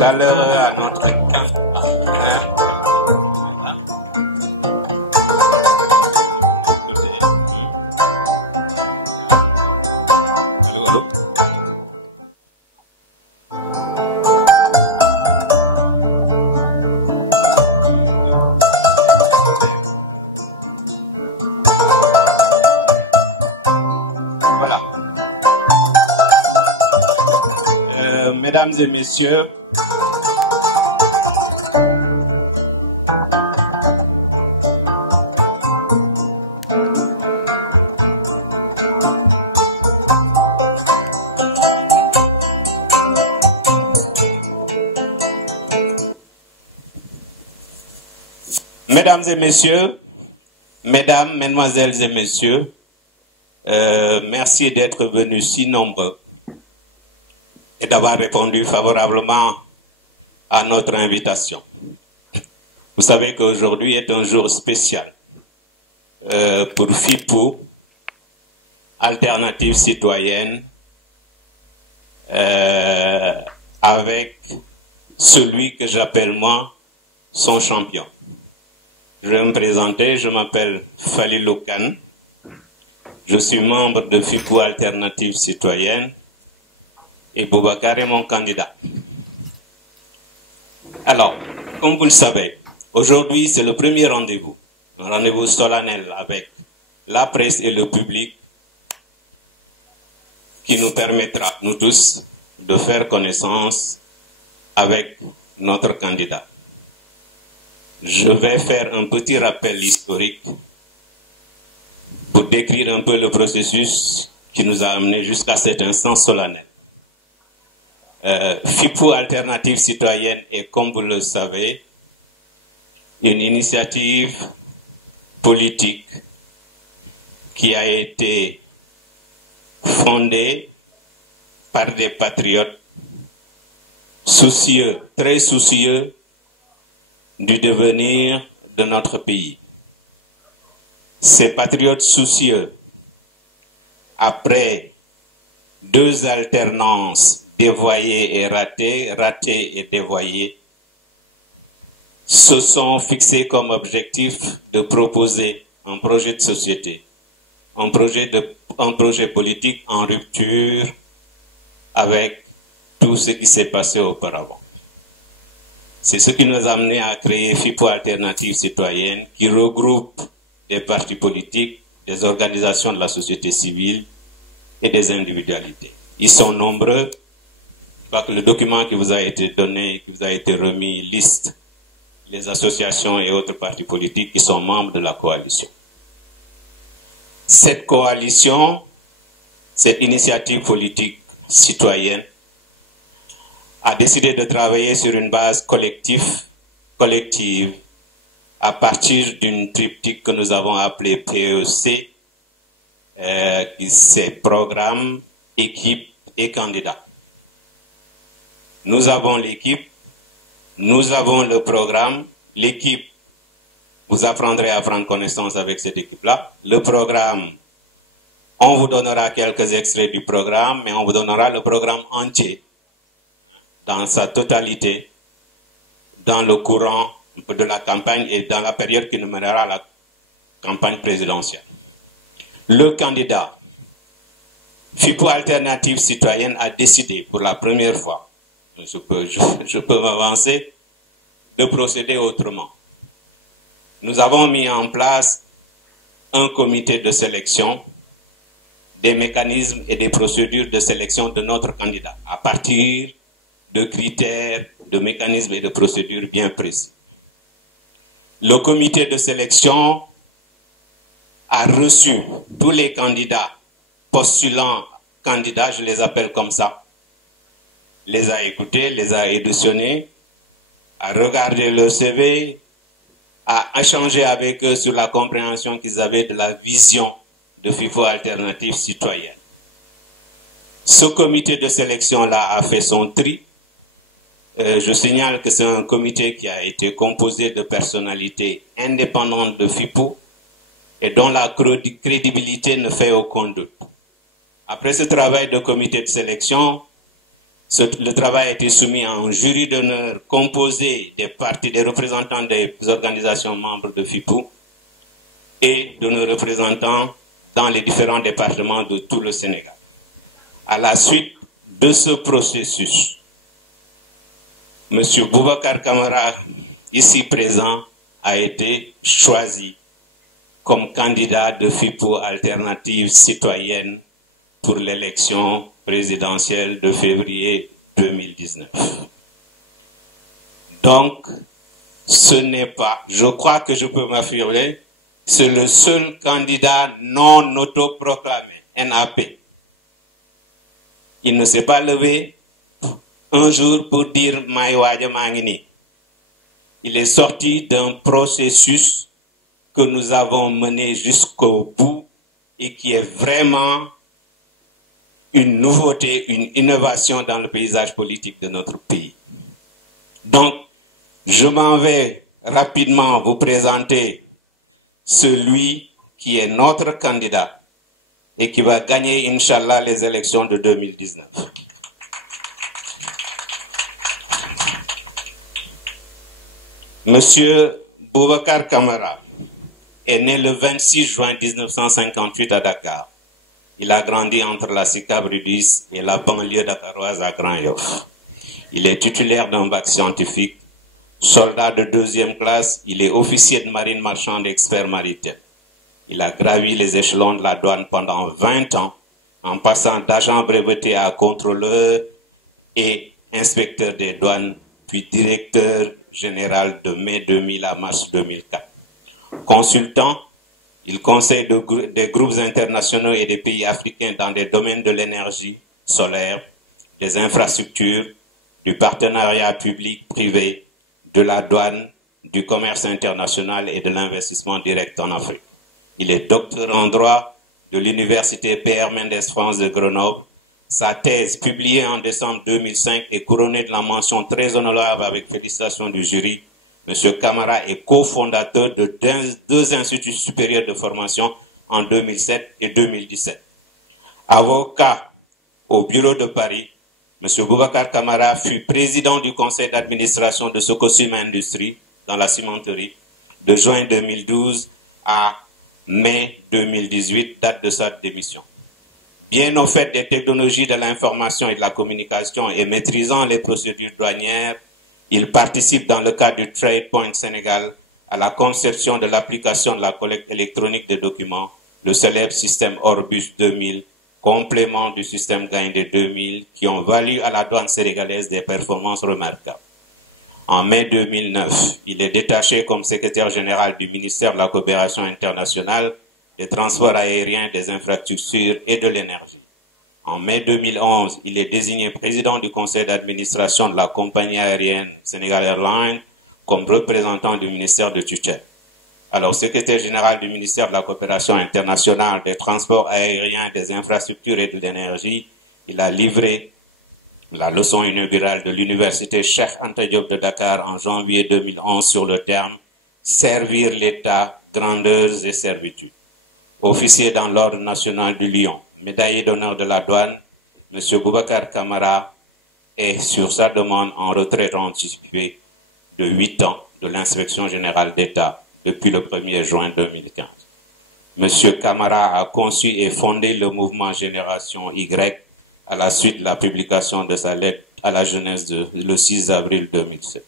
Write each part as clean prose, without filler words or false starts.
chaleureux à notre candidat. Voilà. Mesdames et messieurs, mesdames et messieurs, mesdames, mesdemoiselles et messieurs, merci d'être venus si nombreux et d'avoir répondu favorablement à notre invitation. Vous savez qu'aujourd'hui est un jour spécial pour FIPO, Alternative Citoyenne, avec celui que j'appelle moi son champion. Je vais me présenter, je m'appelle Falilou Kane, je suis membre de FIPO Alternative Citoyenne et Boubacar est mon candidat. Alors, comme vous le savez, aujourd'hui c'est le premier rendez-vous, un rendez-vous solennel avec la presse et le public qui nous permettra, nous tous, de faire connaissance avec notre candidat. Je vais faire un petit rappel historique pour décrire un peu le processus qui nous a amené jusqu'à cet instant solennel. FIPO Alternative Citoyenne est, comme vous le savez, une initiative politique qui a été fondée par des patriotes soucieux, très soucieux du devenir de notre pays. Ces patriotes soucieux, après 2 alternances dévoyées et ratées, ratées et dévoyées, se sont fixés comme objectif de proposer un projet de société, un projet politique en rupture avec tout ce qui s'est passé auparavant. C'est ce qui nous a amené à créer FIPO Alternative Citoyenne, qui regroupe des partis politiques, des organisations de la société civile et des individualités. Ils sont nombreux. Je crois que le document qui vous a été donné, qui vous a été remis, liste les associations et autres partis politiques qui sont membres de la coalition. Cette coalition, cette initiative politique citoyenne, a décidé de travailler sur une base collective à partir d'une triptyque que nous avons appelée PEC, qui c'est programme, équipe et candidat. Nous avons l'équipe, nous avons le programme, l'équipe, vous apprendrez à prendre connaissance avec cette équipe-là. Le programme, on vous donnera quelques extraits du programme, mais on vous donnera le programme entier, dans sa totalité, dans le courant de la campagne et dans la période qui nous mènera à la campagne présidentielle. Le candidat, FIPO Alternative Citoyenne, a décidé pour la première fois, je peux m'avancer, de procéder autrement. Nous avons mis en place un comité de sélection, des mécanismes et des procédures de sélection de notre candidat, à partir de critères, de mécanismes et de procédures bien précis. Le comité de sélection a reçu tous les candidats, postulants, candidats, je les appelle comme ça, les a écoutés, les a auditionnés, a regardé leur CV, a échangé avec eux sur la compréhension qu'ils avaient de la vision de FIPO Alternative Citoyenne. Ce comité de sélection-là a fait son tri. Je signale que c'est un comité qui a été composé de personnalités indépendantes de FIPO et dont la crédibilité ne fait aucun doute. Après ce travail de comité de sélection, Le travail a été soumis à un jury d'honneur composé des partis, des représentants des organisations membres de FIPU et de nos représentants dans les différents départements de tout le Sénégal. À la suite de ce processus, M. Boubacar Camara, ici présent, a été choisi comme candidat de FIPU Alternative Citoyenne pour l'élection présidentielle de février 2019. Donc, ce n'est pas, je crois que je peux m'affirmer, c'est le seul candidat non autoproclamé, NAP. Il ne s'est pas levé un jour pour dire Maïwaja Mangini. Il est sorti d'un processus que nous avons mené jusqu'au bout et qui est vraiment une nouveauté, une innovation dans le paysage politique de notre pays. Donc, je m'en vais rapidement vous présenter celui qui est notre candidat et qui va gagner, Inch'Allah, les élections de 2019. Monsieur Boubacar Camara est né le 26 juin 1958 à Dakar. Il a grandi entre la Sicap Rudis et la banlieue dakaroise à Grand-Yoff. Il est titulaire d'un bac scientifique, soldat de 2e classe, il est officier de marine marchande expert maritime. Il a gravi les échelons de la douane pendant 20 ans, en passant d'agent breveté à contrôleur et inspecteur des douanes, puis directeur général de mai 2000 à mars 2004. Consultant, il conseille des groupes internationaux et des pays africains dans des domaines de l'énergie solaire, des infrastructures, du partenariat public-privé, de la douane, du commerce international et de l'investissement direct en Afrique. Il est docteur en droit de l'université Pierre Mendès France de Grenoble. Sa thèse, publiée en décembre 2005, est couronnée de la mention très honorable avec félicitations du jury. M. Camara est cofondateur de 2 instituts supérieurs de formation en 2007 et 2017. Avocat au bureau de Paris, M. Boubacar Camara fut président du conseil d'administration de Sococim Industries dans la cimenterie de juin 2012 à mai 2018, date de sa démission. Bien au fait des technologies de l'information et de la communication et maîtrisant les procédures douanières, il participe dans le cadre du Trade Point Sénégal à la conception de l'application de la collecte électronique des documents, le célèbre système Orbus 2000, complément du système Gaindé 2000, qui ont valu à la douane sénégalaise des performances remarquables. En mai 2009, il est détaché comme secrétaire général du ministère de la Coopération internationale, des transports aériens, des infrastructures et de l'énergie. En mai 2011, il est désigné président du conseil d'administration de la compagnie aérienne Senegal Airlines comme représentant du ministère de tutelle. Alors, secrétaire général du ministère de la Coopération internationale, des transports aériens, des infrastructures et de l'énergie, il a livré la leçon inaugurale de l'université Cheikh Anta Diop de Dakar en janvier 2011 sur le terme « Servir l'État, grandeurs et servitude ». Officier dans l'Ordre national du Lion, médaillé d'honneur de la douane, M. Boubacar Camara est, sur sa demande, en retraite anticipée de 8 ans de l'inspection générale d'État depuis le 1er juin 2015. M. Camara a conçu et fondé le mouvement Génération Y à la suite de la publication de sa lettre à la jeunesse le 6 avril 2007.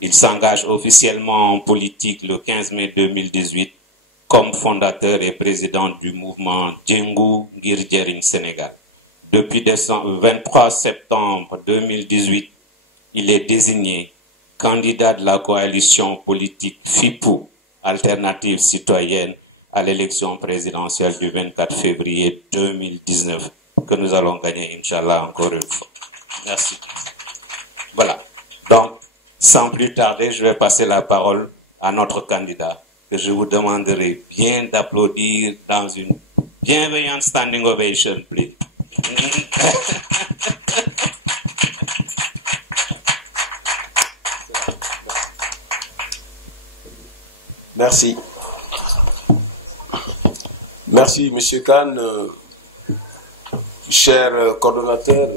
Il s'engage officiellement en politique le 15 mai 2018 comme fondateur et président du mouvement Djengou Ngir Sénégal. Depuis le 23 septembre 2018, il est désigné candidat de la coalition politique FIPU, Alternative Citoyenne, à l'élection présidentielle du 24 février 2019, que nous allons gagner, Inch'Allah, encore une fois. Merci. Voilà. Donc, sans plus tarder, je vais passer la parole à notre candidat, que je vous demanderai bien d'applaudir dans une bienveillante standing ovation, please. Merci. Merci, M. Khan, cher coordonnateur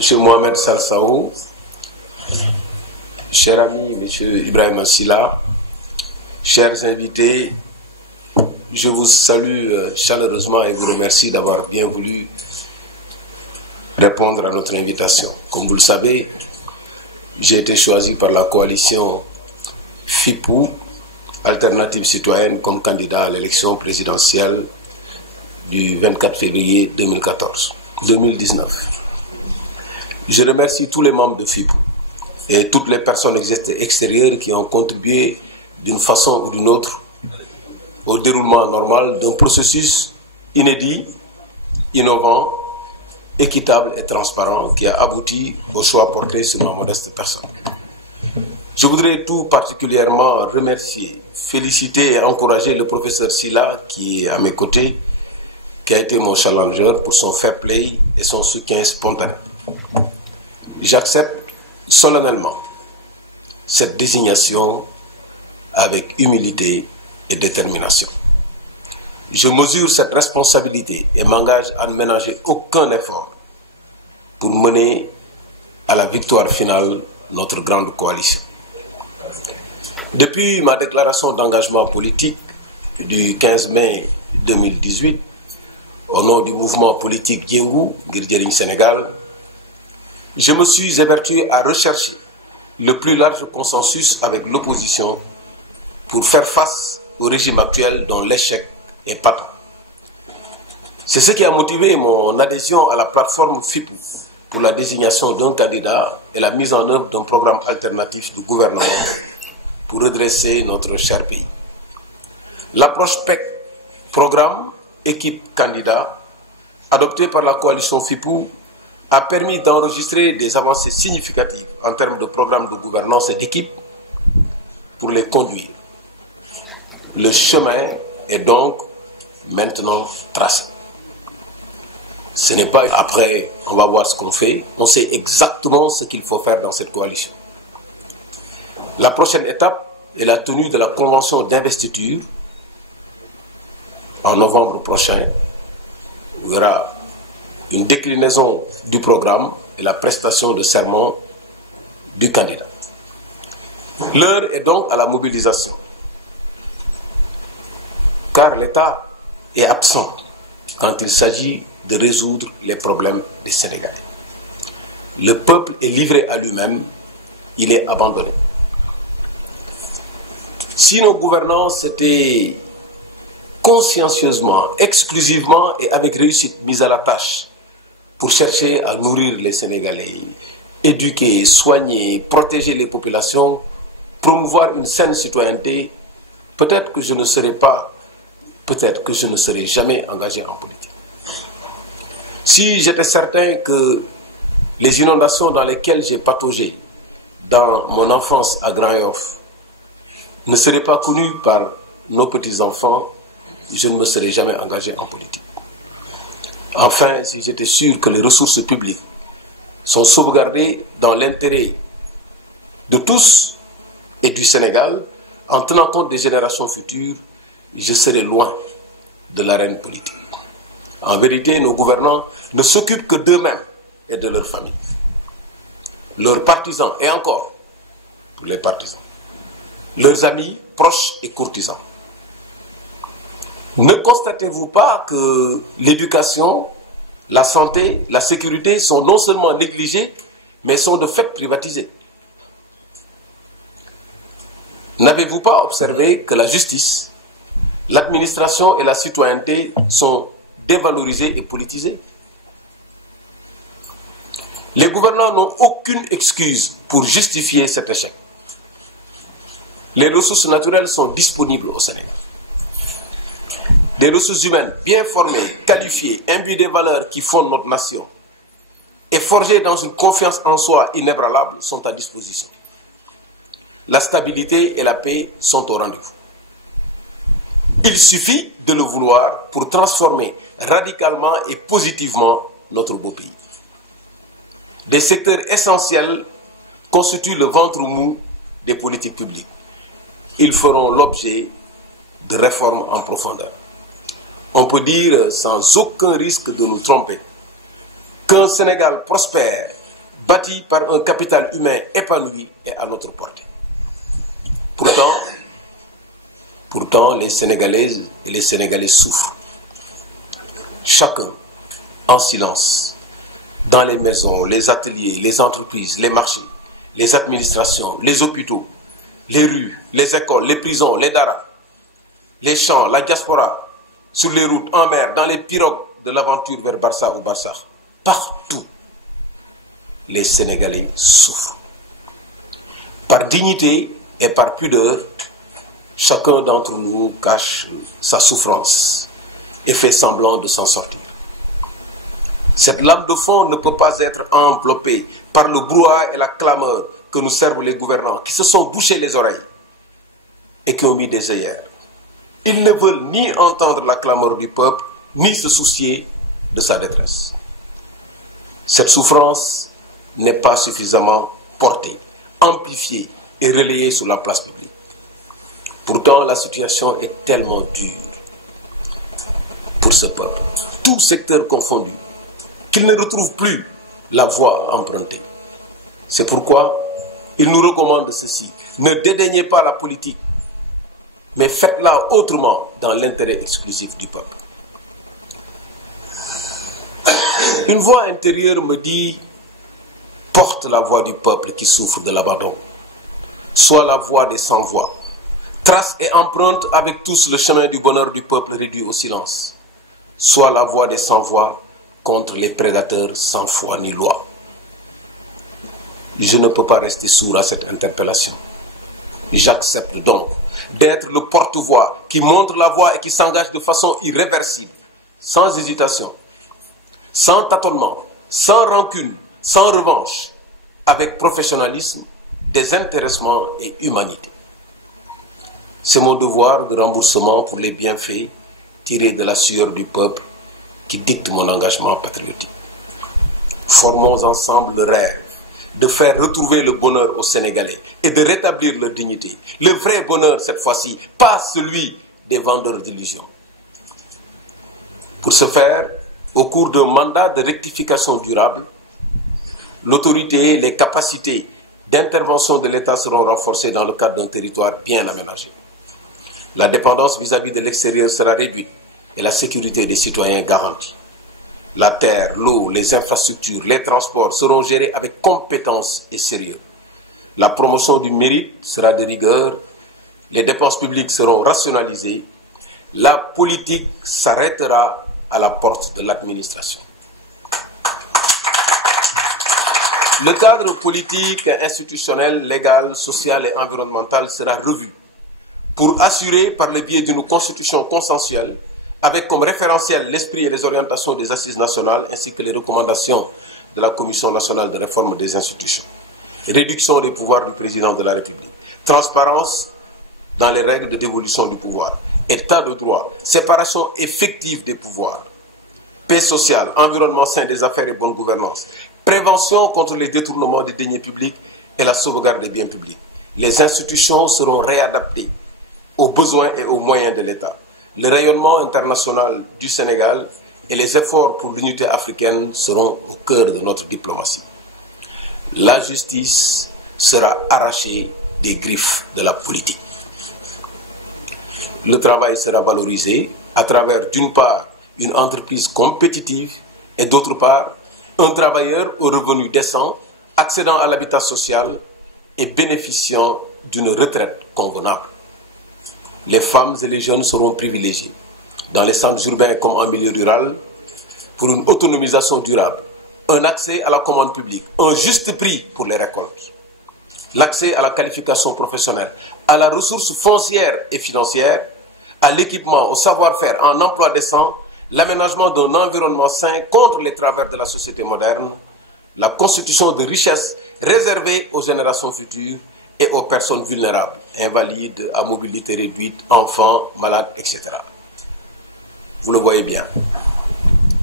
Monsieur Mohamed Salsaou, cher ami, Monsieur Ibrahim Silla, chers invités, je vous salue chaleureusement et vous remercie d'avoir bien voulu répondre à notre invitation. Comme vous le savez, j'ai été choisi par la coalition FIPOU, Alternative Citoyenne, comme candidat à l'élection présidentielle du 24 février 2019. Je remercie tous les membres de FIPOU et toutes les personnes extérieures qui ont contribué d'une façon ou d'une autre au déroulement normal d'un processus inédit, innovant, équitable et transparent qui a abouti au choix porté sur ma modeste personne. Je voudrais tout particulièrement remercier, féliciter et encourager le professeur Silla qui est à mes côtés, qui a été mon challenger pour son fair play et son soutien spontané. J'accepte solennellement cette désignation avec humilité et détermination. Je mesure cette responsabilité et m'engage à ne ménager aucun effort pour mener à la victoire finale notre grande coalition. Depuis ma déclaration d'engagement politique du 15 mai 2018, au nom du mouvement politique Yengou, Ngir Jëriñ Sénégal, je me suis évertué à rechercher le plus large consensus avec l'opposition pour faire face au régime actuel dont l'échec est patent. C'est ce qui a motivé mon adhésion à la plateforme FIPOU pour la désignation d'un candidat et la mise en œuvre d'un programme alternatif du gouvernement pour redresser notre cher pays. L'approche PEC, programme, équipe, candidat, adoptée par la coalition FIPOU, a permis d'enregistrer des avancées significatives en termes de programme de gouvernance et d'équipe pour les conduire. Le chemin est donc maintenant tracé. Ce n'est pas après, on va voir ce qu'on fait. On sait exactement ce qu'il faut faire dans cette coalition. La prochaine étape est la tenue de la convention d'investiture en novembre prochain, où il y aura une déclinaison du programme et la prestation de serment du candidat. L'heure est donc à la mobilisation, car l'État est absent quand il s'agit de résoudre les problèmes des Sénégalais. Le peuple est livré à lui-même, il est abandonné. Si nos gouvernants s'étaient consciencieusement, exclusivement et avec réussite mis à la tâche pour chercher à nourrir les Sénégalais, éduquer, soigner, protéger les populations, promouvoir une saine citoyenneté, peut-être que je ne serais jamais engagé en politique. Si j'étais certain que les inondations dans lesquelles j'ai pataugé dans mon enfance à Grand-Yoff ne seraient pas connues par nos petits-enfants, je ne me serais jamais engagé en politique. Enfin, si j'étais sûr que les ressources publiques sont sauvegardées dans l'intérêt de tous et du Sénégal, en tenant compte des générations futures, je serais loin de l'arène politique. En vérité, nos gouvernants ne s'occupent que d'eux-mêmes et de leurs familles. Leurs partisans, et encore pour les partisans, leurs amis, proches et courtisans. Ne constatez-vous pas que l'éducation, la santé, la sécurité sont non seulement négligées, mais sont de fait privatisées? N'avez-vous pas observé que la justice, l'administration et la citoyenneté sont dévalorisées et politisées? Les gouvernants n'ont aucune excuse pour justifier cet échec. Les ressources naturelles sont disponibles au Sénégal. Des ressources humaines bien formées, qualifiées, imbues des valeurs qui fondent notre nation et forgées dans une confiance en soi inébranlable sont à disposition. La stabilité et la paix sont au rendez-vous. Il suffit de le vouloir pour transformer radicalement et positivement notre beau pays. Des secteurs essentiels constituent le ventre mou des politiques publiques. Ils feront l'objet de réformes en profondeur. On peut dire sans aucun risque de nous tromper qu'un Sénégal prospère bâti par un capital humain épanoui est à notre portée. Pourtant, les Sénégalaises et les Sénégalais souffrent. Chacun, en silence, dans les maisons, les ateliers, les entreprises, les marchés, les administrations, les hôpitaux, les rues, les écoles, les prisons, les daras, les champs, la diaspora, sur les routes, en mer, dans les pirogues de l'aventure vers Barça ou Barça. Partout, les Sénégalais souffrent. Par dignité et par pudeur, chacun d'entre nous cache sa souffrance et fait semblant de s'en sortir. Cette lame de fond ne peut pas être enveloppée par le brouhaha et la clameur que nous servent les gouvernants, qui se sont bouchés les oreilles et qui ont mis des œillères. Ils ne veulent ni entendre la clameur du peuple, ni se soucier de sa détresse. Cette souffrance n'est pas suffisamment portée, amplifiée et relayée sur la place publique. Pourtant, la situation est tellement dure pour ce peuple, tout secteur confondu, qu'il ne retrouve plus la voie empruntée. C'est pourquoi il nous recommande ceci. Ne dédaignez pas la politique, mais faites-la autrement dans l'intérêt exclusif du peuple. Une voix intérieure me dit, porte la voix du peuple qui souffre de l'abandon. Sois la voix des sans-voix. Trace et emprunte avec tous le chemin du bonheur du peuple réduit au silence. Sois la voix des sans-voix contre les prédateurs sans foi ni loi. Je ne peux pas rester sourd à cette interpellation. J'accepte donc d'être le porte-voix qui montre la voie et qui s'engage de façon irréversible, sans hésitation, sans tâtonnement, sans rancune, sans revanche, avec professionnalisme, désintéressement et humanité. C'est mon devoir de remboursement pour les bienfaits tirés de la sueur du peuple qui dicte mon engagement patriotique. Formons ensemble le rêve de faire retrouver le bonheur aux Sénégalais et de rétablir leur dignité. Le vrai bonheur cette fois-ci, pas celui des vendeurs d'illusions. Pour ce faire, au cours d'un mandat de rectification durable, l'autorité et les capacités d'intervention de l'État seront renforcées dans le cadre d'un territoire bien aménagé. La dépendance vis-à-vis de l'extérieur sera réduite et la sécurité des citoyens garantie. La terre, l'eau, les infrastructures, les transports seront gérés avec compétence et sérieux. La promotion du mérite sera de rigueur, les dépenses publiques seront rationalisées, la politique s'arrêtera à la porte de l'administration. Le cadre politique, institutionnel, légal, social et environnemental sera revu pour assurer, par le biais d'une constitution consensuelle, avec comme référentiel l'esprit et les orientations des assises nationales ainsi que les recommandations de la Commission nationale de réforme des institutions. Réduction des pouvoirs du président de la République. Transparence dans les règles de dévolution du pouvoir. État de droit. Séparation effective des pouvoirs. Paix sociale, environnement sain des affaires et bonne gouvernance. Prévention contre les détournements des deniers publics et la sauvegarde des biens publics. Les institutions seront réadaptées aux besoins et aux moyens de l'État. Le rayonnement international du Sénégal et les efforts pour l'unité africaine seront au cœur de notre diplomatie. La justice sera arrachée des griffes de la politique. Le travail sera valorisé à travers, d'une part, une entreprise compétitive et d'autre part, un travailleur aux revenus décents, accédant à l'habitat social et bénéficiant d'une retraite convenable. Les femmes et les jeunes seront privilégiés, dans les centres urbains comme en milieu rural, pour une autonomisation durable, un accès à la commande publique, un juste prix pour les récoltes, l'accès à la qualification professionnelle, à la ressource foncière et financière, à l'équipement, au savoir-faire, en emploi décent, l'aménagement d'un environnement sain contre les travers de la société moderne, la constitution de richesses réservées aux générations futures et aux personnes vulnérables, invalides, à mobilité réduite, enfants, malades, etc. Vous le voyez bien,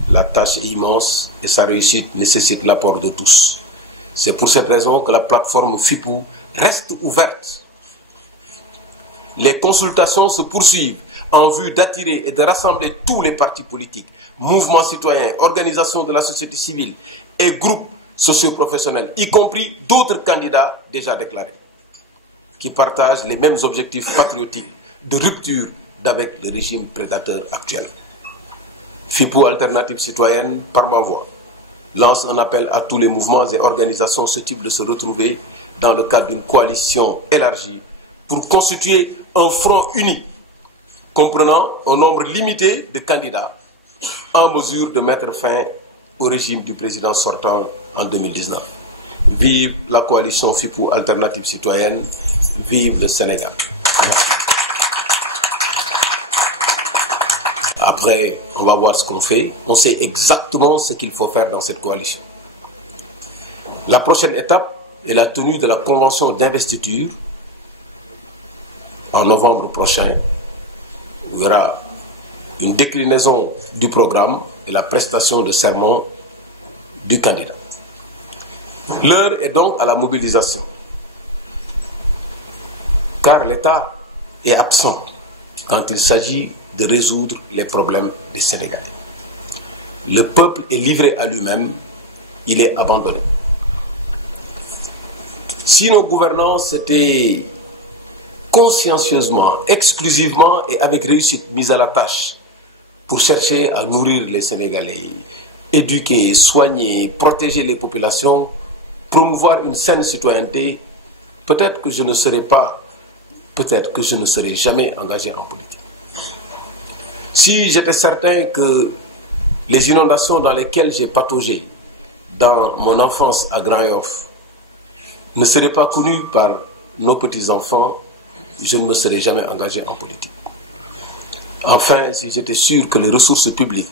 la tâche est immense et sa réussite nécessite l'apport de tous. C'est pour cette raison que la plateforme FIPOU reste ouverte. Les consultations se poursuivent en vue d'attirer et de rassembler tous les partis politiques, mouvements citoyens, organisations de la société civile et groupes socio-professionnels, y compris d'autres candidats déjà déclarés, qui partagent les mêmes objectifs patriotiques de rupture avec le régime prédateur actuel. FIPO Alternative Citoyenne, par ma voix, lance un appel à tous les mouvements et organisations susceptibles de se retrouver dans le cadre d'une coalition élargie pour constituer un front uni comprenant un nombre limité de candidats en mesure de mettre fin au régime du président sortant en 2019. Vive la coalition FIPO Alternative Citoyenne, vive le Sénégal. Merci. Après, on va voir ce qu'on fait. On sait exactement ce qu'il faut faire dans cette coalition. La prochaine étape est la tenue de la convention d'investiture en novembre prochain, où il y aura une déclinaison du programme et la prestation de serment du candidat. L'heure est donc à la mobilisation, car l'État est absent quand il s'agit de résoudre les problèmes des Sénégalais. Le peuple est livré à lui-même, il est abandonné. Si nos gouvernants s'étaient consciencieusement, exclusivement et avec réussite mis à la tâche pour chercher à nourrir les Sénégalais, éduquer, soigner, protéger les populations, promouvoir une saine citoyenneté, peut-être que je ne serais jamais engagé en politique. Si j'étais certain que les inondations dans lesquelles j'ai pataugé dans mon enfance à Grand-Yoff ne seraient pas connues par nos petits-enfants, je ne me serais jamais engagé en politique. Enfin, si j'étais sûr que les ressources publiques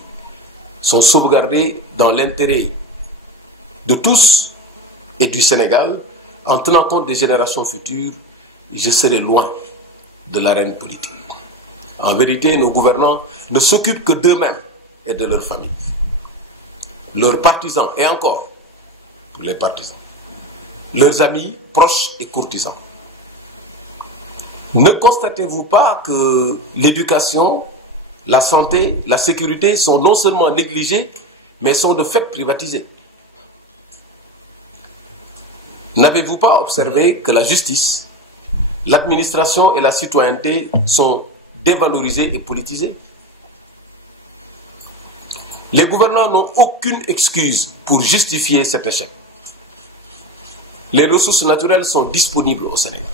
sont sauvegardées dans l'intérêt de tous et du Sénégal, en tenant compte des générations futures, je serais loin de l'arène politique. En vérité, nos gouvernants ne s'occupent que d'eux-mêmes et de leurs familles. Leurs partisans, et encore, pour les partisans, leurs amis, proches et courtisans. Ne constatez-vous pas que l'éducation, la santé, la sécurité sont non seulement négligées, mais sont de fait privatisées? N'avez-vous pas observé que la justice, l'administration et la citoyenneté sont dévalorisées et politisées? Les gouvernants n'ont aucune excuse pour justifier cet échec. Les ressources naturelles sont disponibles au Sénégal.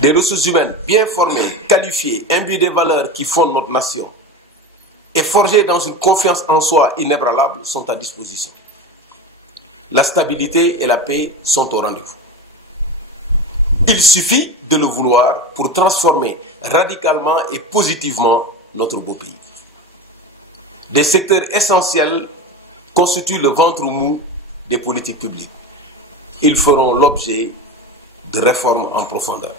Des ressources humaines bien formées, qualifiées, imbues des valeurs qui fondent notre nation et forgées dans une confiance en soi inébranlable sont à disposition. La stabilité et la paix sont au rendez-vous. Il suffit de le vouloir pour transformer radicalement et positivement notre beau pays. Des secteurs essentiels constituent le ventre mou des politiques publiques. Ils feront l'objet de réformes en profondeur.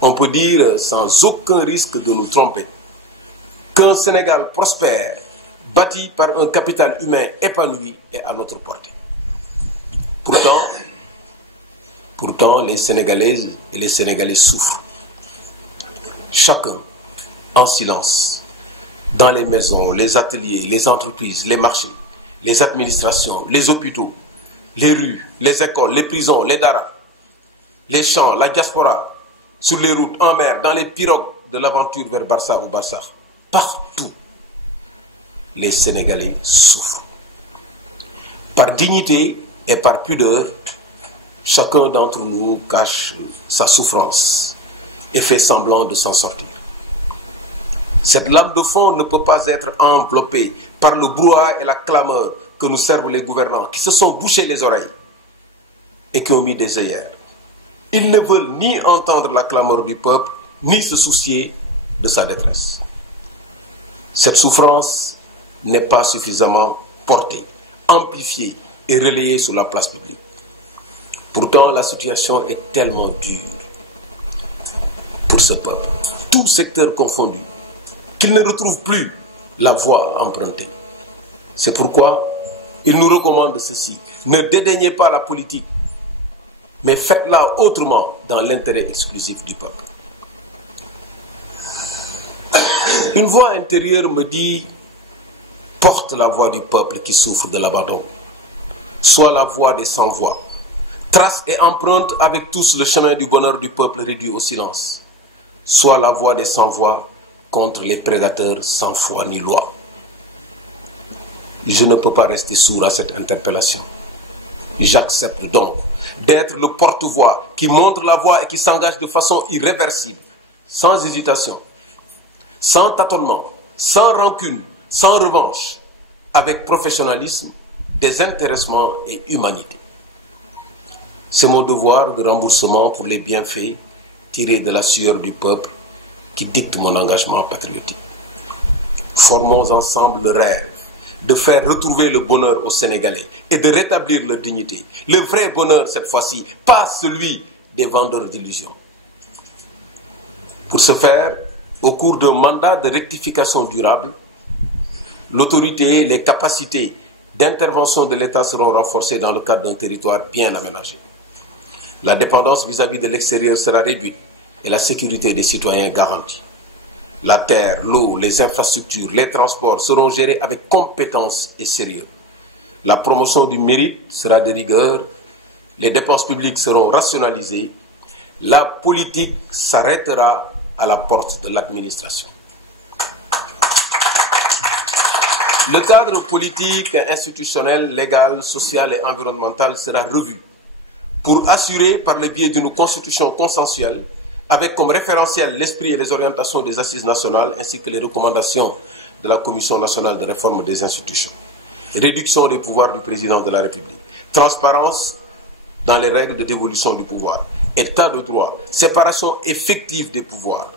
On peut dire sans aucun risque de nous tromper qu'un Sénégal prospère, bâti par un capital humain épanoui, est à notre portée. Pourtant, les Sénégalaises et les Sénégalais souffrent. Chacun, en silence, dans les maisons, les ateliers, les entreprises, les marchés, les administrations, les hôpitaux, les rues, les écoles, les prisons, les daras, les champs, la diaspora, sur les routes, en mer, dans les pirogues de l'aventure vers Barça ou Barça. Partout, les Sénégalais souffrent. Par dignité et par pudeur, chacun d'entre nous cache sa souffrance et fait semblant de s'en sortir. Cette lame de fond ne peut pas être enveloppée par le brouhaha et la clameur que nous servent les gouvernants, qui se sont bouchés les oreilles et qui ont mis des œillères. Ils ne veulent ni entendre la clameur du peuple, ni se soucier de sa détresse. Cette souffrance n'est pas suffisamment portée, amplifiée et relayée sur la place publique. Pourtant, la situation est tellement dure pour ce peuple, tout secteur confondu, qu'il ne retrouve plus la voie empruntée. C'est pourquoi il nous recommande ceci: ne dédaignez pas la politique, mais faites-la autrement dans l'intérêt exclusif du peuple. Une voix intérieure me dit: porte la voix du peuple qui souffre de l'abandon. soit la voix des sans-voix. Trace et emprunte avec tous le chemin du bonheur du peuple réduit au silence. Soit la voix des sans-voix contre les prédateurs sans foi ni loi. Je ne peux pas rester sourd à cette interpellation. J'accepte donc d'être le porte-voix qui montre la voie et qui s'engage de façon irréversible, sans hésitation, sans tâtonnement, sans rancune, sans revanche, avec professionnalisme, désintéressement et humanité. C'est mon devoir de remboursement pour les bienfaits tirés de la sueur du peuple qui dicte mon engagement patriotique. Formons ensemble le rêve de faire retrouver le bonheur aux Sénégalais et de rétablir leur dignité. Le vrai bonheur cette fois-ci, pas celui des vendeurs d'illusions. Pour ce faire, au cours d'un mandat de rectification durable, l'autorité et les capacités d'intervention de l'État seront renforcées dans le cadre d'un territoire bien aménagé. La dépendance vis-à-vis de l'extérieur sera réduite et la sécurité des citoyens garantie. La terre, l'eau, les infrastructures, les transports seront gérés avec compétence et sérieux. La promotion du mérite sera de rigueur, les dépenses publiques seront rationalisées, la politique s'arrêtera à la porte de l'administration. Le cadre politique, institutionnel, légal, social et environnemental sera revu pour assurer par le biais d'une constitution consensuelle avec comme référentiel l'esprit et les orientations des assises nationales ainsi que les recommandations de la Commission nationale de réforme des institutions. Réduction des pouvoirs du président de la République. Transparence dans les règles de dévolution du pouvoir. État de droit. Séparation effective des pouvoirs.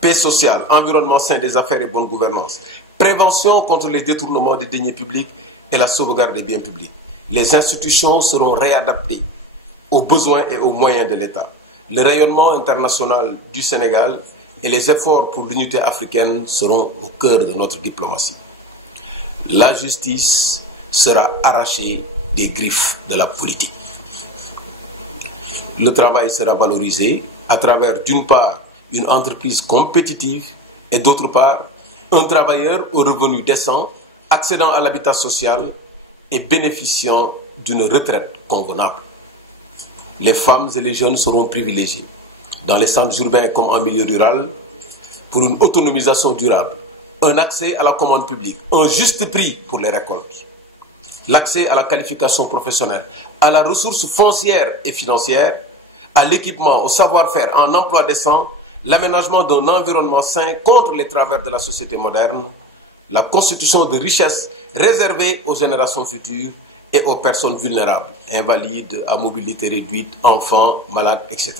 Paix sociale, environnement sain des affaires et bonne gouvernance. Prévention contre les détournements des deniers publics et la sauvegarde des biens publics. Les institutions seront réadaptées aux besoins et aux moyens de l'État. Le rayonnement international du Sénégal et les efforts pour l'unité africaine seront au cœur de notre diplomatie. La justice sera arrachée des griffes de la politique. Le travail sera valorisé à travers, d'une part, une entreprise compétitive et d'autre part, un travailleur aux revenus décents, accédant à l'habitat social et bénéficiant d'une retraite convenable. Les femmes et les jeunes seront privilégiés, dans les centres urbains comme en milieu rural, pour une autonomisation durable, un accès à la commande publique, un juste prix pour les récoltes, l'accès à la qualification professionnelle, à la ressource foncière et financière, à l'équipement, au savoir-faire, en emploi décent, l'aménagement d'un environnement sain contre les travers de la société moderne, la constitution de richesses réservées aux générations futures et aux personnes vulnérables, invalides, à mobilité réduite, enfants, malades, etc.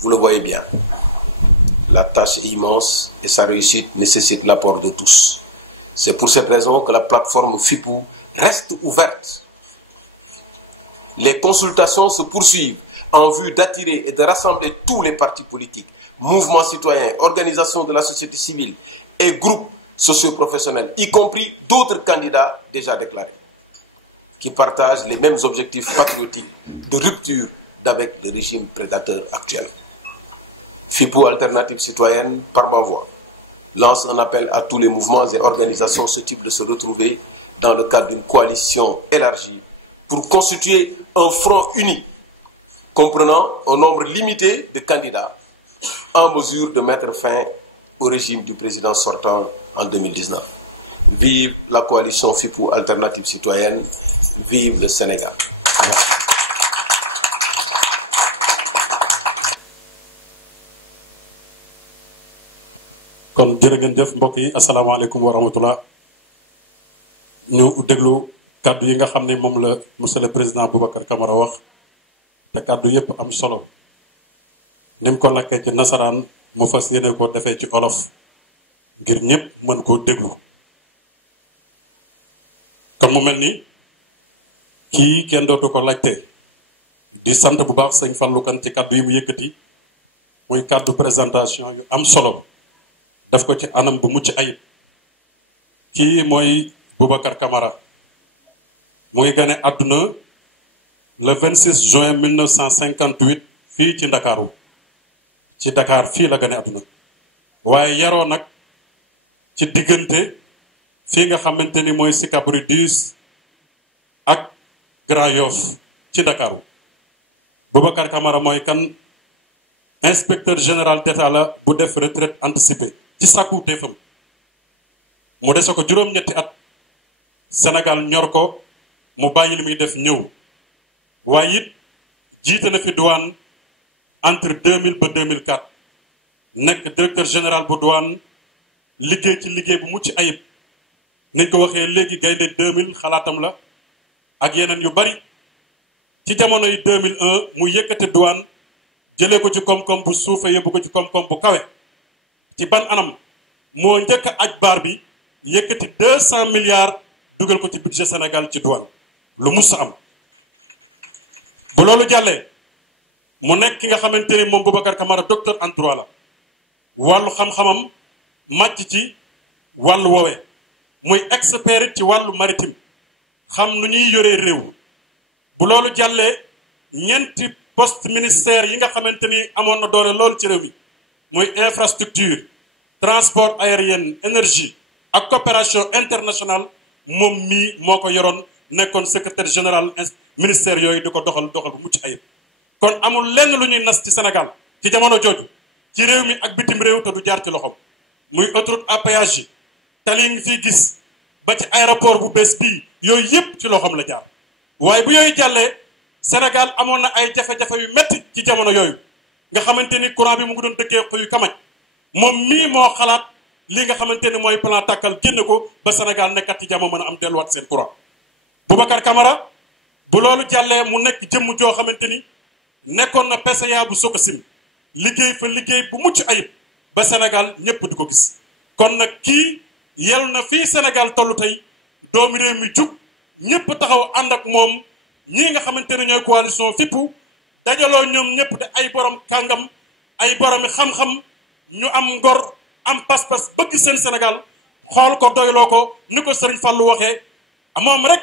Vous le voyez bien, la tâche est immense et sa réussite nécessite l'apport de tous. C'est pour cette raison que la plateforme FIPOU reste ouverte. Les consultations se poursuivent en vue d'attirer et de rassembler tous les partis politiques, mouvements citoyens, organisations de la société civile et groupes socioprofessionnels, y compris d'autres candidats déjà déclarés, qui partagent les mêmes objectifs patriotiques de rupture avec le régime prédateur actuel. FIPOU Alternative Citoyenne, par ma voix, lance un appel à tous les mouvements et organisations susceptibles de se retrouver dans le cadre d'une coalition élargie pour constituer un front uni comprenant un nombre limité de candidats en mesure de mettre fin au régime du président sortant en 2019. Vive la coalition FIPOU Alternative Citoyenne, vive le Sénégal. Merci. kon jërë ngeen jëf mbokk yi asalaamaaleykum wa rahmatullah ñu déglu kàddu yi nga xam ne moom la monsieur le président Boubacar Camara wax te kàddu yépp am solo ni mu ko lakkee ci nasaraan mu fas yéene ko defee ci olof ngir ñëpp mën koo déglu kon mu mel ni kii kenn dootu ko laajte di sant bu baax sëñ Fallou Kane ci kàddu yi mu yëkkati muy kàddu présentation yu am solo daf ko ci anam bu mucc ayib kii mooy Boubacar Camara mu ngi gane àdduna le 26 juin 1958 fii ci Ndakaaru ci Dakar fii la gane àdduna waaye yaroo nag ci diggante fii nga xamante ni mooy Sicap Rue 10 ak Grand Yoff ci Ndakaaru Boubacar Camara mooy kan inspecteur général d'État la bu def retraite anticipée ci sàkku téefam mu dese ko juróom-ñetti at Sénégal ñor ko mu bàyyi li muy def ñëw waaye it jiite na fi douane entre 2000 ba 2004 nekk directeur général bu douane liggéey ci liggéey bu mucc ayib nañ ko waxee léegi gaynde 2000 xalaatam la ak yeneen yu bari ci jamono yi 2001 mu yëkkati douane jëlee ko ci koom-koom bu suufe yóbbu ko ci koom-koom bu kawe ci ban anam moo njëkk a aj baar bi yëkkati 200 milliards dugal ko ci budget Sénégal ci douane lu mus a am bu loolu jàllee mu nekk ki nga xamante ni moom Boubacar Camara docteur en droit la wàllu xam-xamam màcc ci wàllu woowee muy expert ci wàllu maritime xam nu ñuy yoree réew bu loolu jàllee ñeenti poste ministère yi nga xamante ni amoon na doole loolu ci réew mi muy infrastructure transport aérien énergie ak coopération internationale moom mii moo ko yoroon nekkoon secrétaire général ministère yooyu di ko doxal bu mucc ayib kon amul lenn lu ñuy nas ci Sénégal ci jamono jooju ci réew mi ak bitim réew te du jaar ci loxoom muy autoroute à péage yi tali yi ngi fiy gis ba ci aéroport bu bees bii yooyu yëpp ci loxoom la jaar waaye bu yooyu jàllee Sénégal amoon na ay jafe-jafe yu metti ci jamono yooyu nga xamante ni courant bi mu ngi doon dëkkee xuyu kamaj moom mii moo xalaat li nga xamante ni mooy plan tàkkal génn ko ba Sénégal nekkat ci jamono mën a am delluwaat seen courant Boubacar Camara bu loolu jàllee mu nekk jëmm joo xamante ni nekkoon na PCA bu Sococim liggéey fa liggéey bu mucc ayib ba Sénégal ñëpp di ko gis kon nag kii yel na fii Sénégal tollu tey doomi réew mi jug ñëpp taxaw ànd ak moom ñii nga xamante ne ñooy coalition fippu dajaloo ñoom ñëpp de ay borom kàngam ay boromi xam-xam ñu am ngor am pas-pas bëgg seen Sénégal xool ko doyloo ko ni ko Serigne Fallou waxee moom rek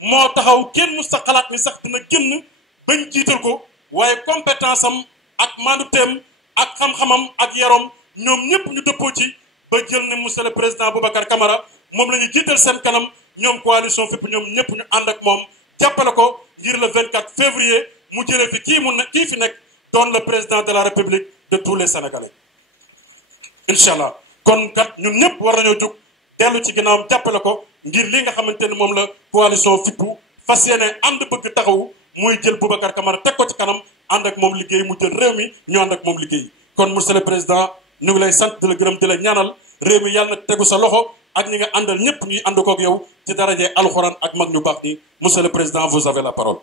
moo taxaw kenn mu sa xalaat ni sax dina génn bañ jiital ko waaye compétence am ak manduteem ak xam-xamam ak yarom ñoom ñëpp ñu dëppoo ci ba jël ne monsieur le président Boubacar Camara moom la ñu jiital seen kanam ñoom coalition fipp ñoom ñëpp ñu ànd ak moom jàppale ko ngir le 24 février mu jëlee fi kii fi nekk doon le président de la République de tous les Sénégalais incha allah kon kat ñun ñëpp war nañoo jóg dellu ci ginnaawam jàppale ko ngir li nga xamante ne moom la coalition fippu fas yéene ànd bëgg taxawu muy jël Boubacar Camara teg ko ci kanam ànd ak moom liggéey mu jël réew mi ñu ànd ak moom liggéey kon monsieur le président ñu ngi lay sant di la gërëm di la ñaanal réew mi yàlla na tegu sa loxo ak ñi nga àndal ñëpp ñuy ànd kook yow ci daraje alxuraan ak mag ñu baax ni monsieur le président vous avez la parole.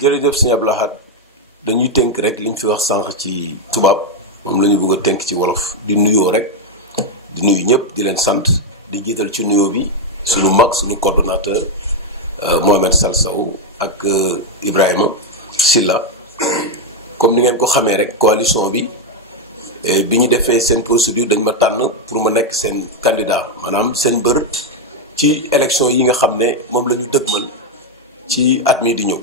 jërëjëf sëñ Abdou Lahad dañuy tënk rek liñ fi wax sànq ci tubaab moom la ñu bëgg a tënk ci wolof di nuyoo rek di nuyu ñëpp di leen sant di jiital ci nuyoo bi suñu mag suñu coordonnateur Mohamed Sall Sow ak Ibrahima Silla comme ni ngeen ko xamee rek coalition bi bi ñu defee seen procédure dañ ma tànn pour ma nekk seen candidat maanaam seen bër ci élection yi nga xam ne moom la ñu dëgmal ci at mi di ñëw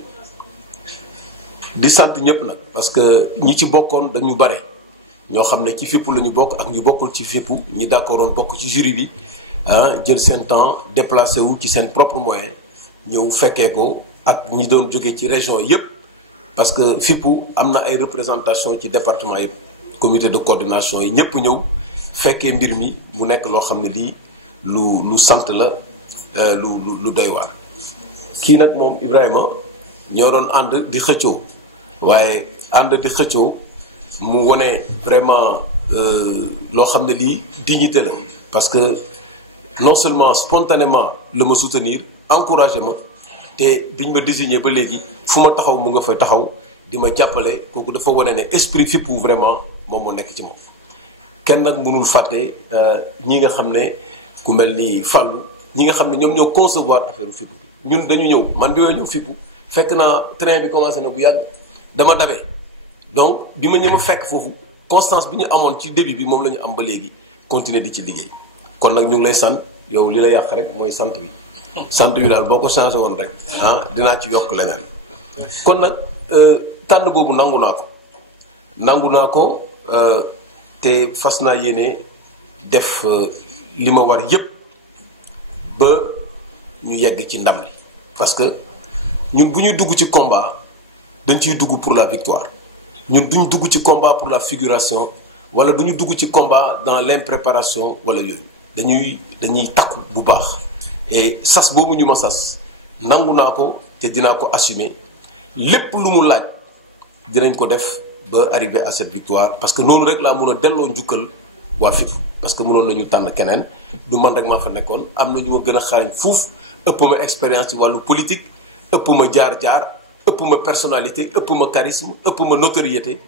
di sant ñëpp nag parce que ñi ci bokkoon dañu bare ñoo xam ne ci fippu la ñu bokk ak ñu bokkul ci fippu ñi d'accordoon bokk ci jury bi jël seen temps déplacé wu ci seen propre moyen ñëw fekkee ko ak ñi doon jógee ci région yëpp parce que fippu am na ay représentation ci département yëpp comité de coordination yi ñëpp ñëw fekkee mbir mi mu nekk loo xam ne lii lu sant la lu doy waar kii nag moom Ibrahima ñoo doon ànd di xëccoo waaye ànd di xëccoo mu wone vraiment loo xam ne lii dignité la parce que non seulement spontanément la ma soutenir encouragé ma te biñ ma désigné ba léegi fu ma taxaw mu nga fay taxaw di ma jàppale kooku dafa wane ne esprit fippu vraiment moom moo nekk ci moom kenn nag mënul fàtte ñi nga xam ne ku mel ni Fallou ñi nga xam ne ñoom ñoo concevoir affaire fippu ñun dañu ñëw man bi ma ñëw fippu fekk naa train bi commencé na bu yàgg dama dabee donc bi ma ñëw fekk foofu constance bi ñu amoon ci début bi moom la ñu am ba léegi continuer di ci liggéey kon nag ñu ngi lay sant yow li la yàq rek mooy sant bi sant bi daal boo ko changé woon rek dinaa ci yokk leneen kon nag tànn boobu nangu naa ko te fas naa yéene def li ma war yépp ba ñu yegg ci ndam li parce que ñun bu ñuy dugg ci combat dañ ciy dugg pour la victoire ñun duñ dugg ci combat pour la figuration wala duñu dugg ci combat dans l'impréparation wala yooyu dañuy takku bu baax et sas boobu ñu ma sas nangu naa ko te dinaa ko assumer lépp lu mu laaj dinañ ko def ba arriver à cette victoire parce que noonu rek laa mun a delloo njukkal waa FIP parce que mënoon nañu tànn keneen du man rek maa fa nekkoon am na ñu ma gën a xarañ fuuf ëpp ma expérience ci wàllu politique ëpp ma jaar-jaar ëpp ma personnalité ëpp ma charisme ëpp ma notoriété